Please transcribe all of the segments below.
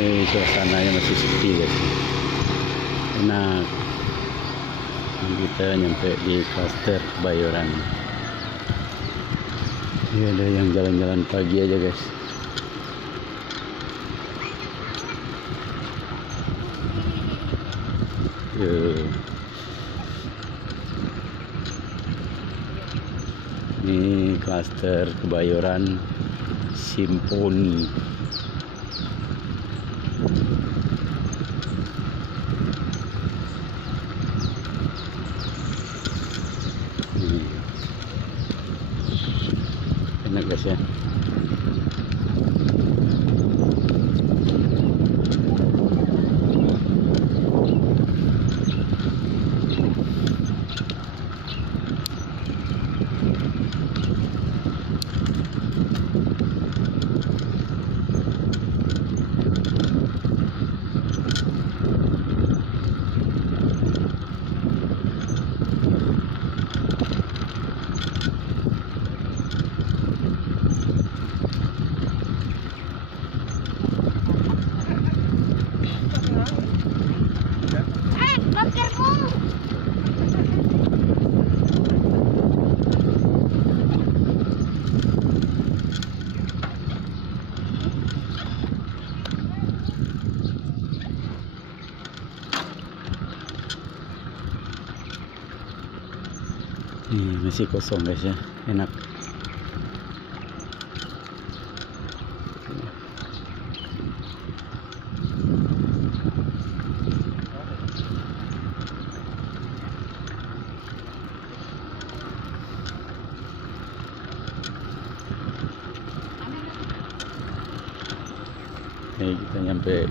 Ini suasananya masih sepi guys, enak. Kita nyampe di klaster Kebayoran. Ini ada yang jalan-jalan pagi aja guys. Ini klaster Kebayoran Simponi. Enak guys ya. Ini masih kosong guys ya, enak. Ini kita nyampe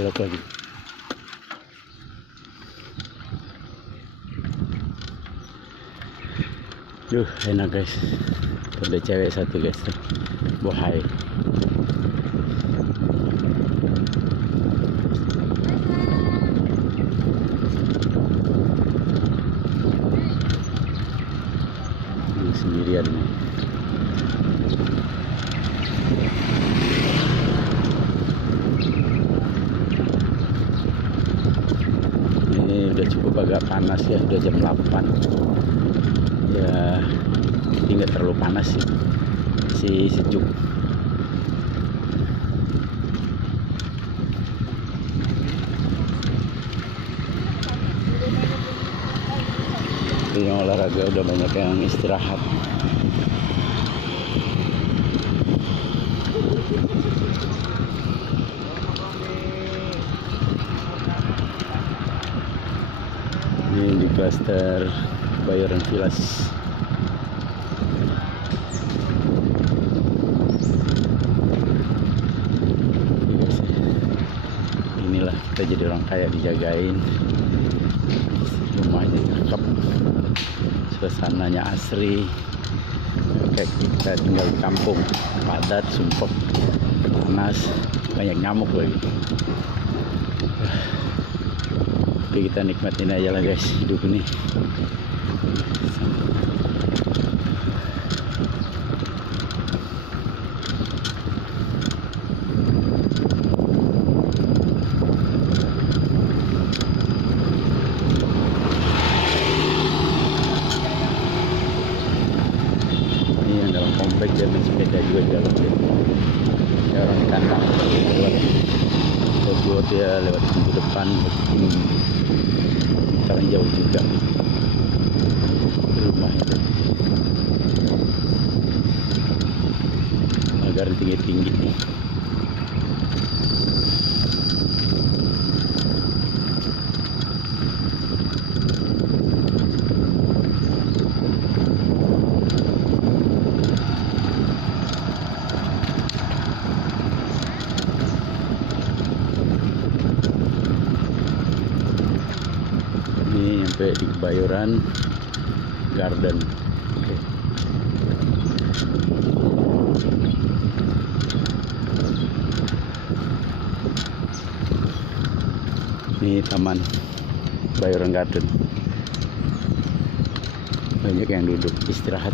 belok lagi. Duh, enak guys. Ada cewek satu guys, bohai. Ini sendirian nih. Udah cukup agak panas ya, udah jam 8 ya, tapi nggak terlalu panas sih, masih sejuk. Yang olahraga udah banyak yang istirahat. Ini di klaster Kebayoran Villas. Inilah kita jadi orang kaya, dijagain. Rumahnya cakep, suasananya asri, kayak kita tinggal di kampung. Padat, sumpek, panas, banyak nyamuk lagi. Oke, kita nikmatin aja lah guys hidup ini. Ini yang dalam komplek dia main sepeda juga di dalam. Ya, orang kandang lewat dia lewat pintu depan. Sekarang jauh juga rumah itu, agar tinggi-tinggi. Ini sampai di Kebayoran Garden. Oke. Ini taman Bayoran Garden. Banyak yang duduk istirahat.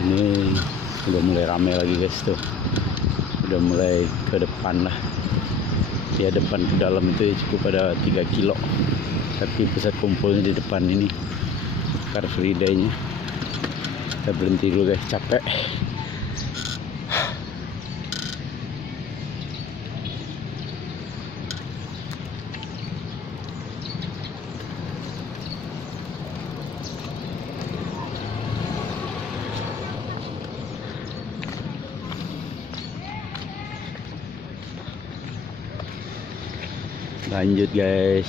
Ini udah mulai ramai lagi guys tuh. Udah mulai ke depan lah. Ya depan ke dalam itu cukup ada 3 kilo. Tapi pusat kumpulnya di depan ini. Car Free Day-nya. Kita berhenti dulu guys, capek. Lanjut guys.